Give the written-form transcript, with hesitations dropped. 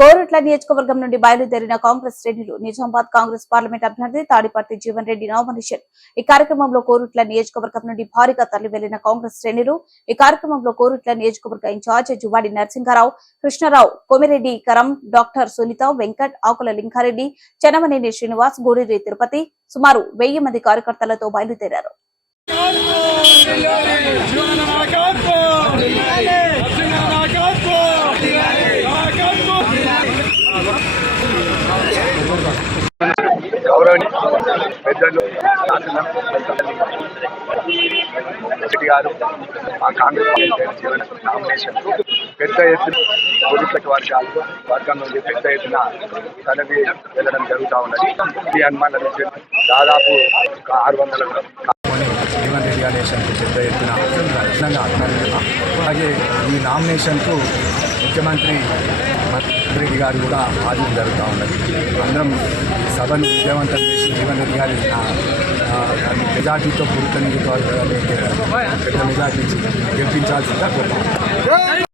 కోరుట్ల నియోజకవర్గం నుండి బయలుదేరిన కాంగ్రెస్ శ్రేణులు నిజామాబాద్ కాంగ్రెస్ పార్లమెంట్ అభ్యర్థి తాడిపర్తి జీవన్ రెడ్డి నామినేషన్. ఈ కార్యక్రమంలో కోరుట్ల నియోజకవర్గం నుండి భారీగా తరలి వెళ్లిన కాంగ్రెస్ శ్రేణులు. ఈ కార్యక్రమంలో కోరుట్ల నియోజకవర్గ ఇన్ఛార్జ్ జువాడి నరసింహారావు, కృష్ణారావు, కొమిరెడ్డి కరం, డాక్టర్ సునీత, వెంకట్, ఆకుల లింగారెడ్డి, చెనమనేని శ్రీనివాస్, గూడూరి తిరుపతి సుమారు 1000 మంది కార్యకర్తలతో బయలుదేరారు. పెద్దలు గారు మా కాంగ్రెస్ నామినేషన్ పెద్ద ఎత్తున కోరుట్ల వర్గం నుండి పెద్ద ఎత్తున తనవి వెళ్ళడం జరుగుతూ ఉన్నది. ఈ హనుమాన్ నుంచి దాదాపు 600 జీవన్ రెడ్డి నామినేషన్కు పెద్ద ఎత్తున అలాగే ఈ నామినేషన్కు ముఖ్యమంత్రి రెడ్డి గారు కూడా హాజరు జరుగుతూ ఉన్నది. అందరం సభను విజయవంతం చేసి జీవన్ రెడ్డి గారి మెజార్టీతో పూర్తి నియోజకవర్గాన్ని పెద్ద మెజార్టీ గెలిపించాల్సిందిగా కోరుతున్నాం.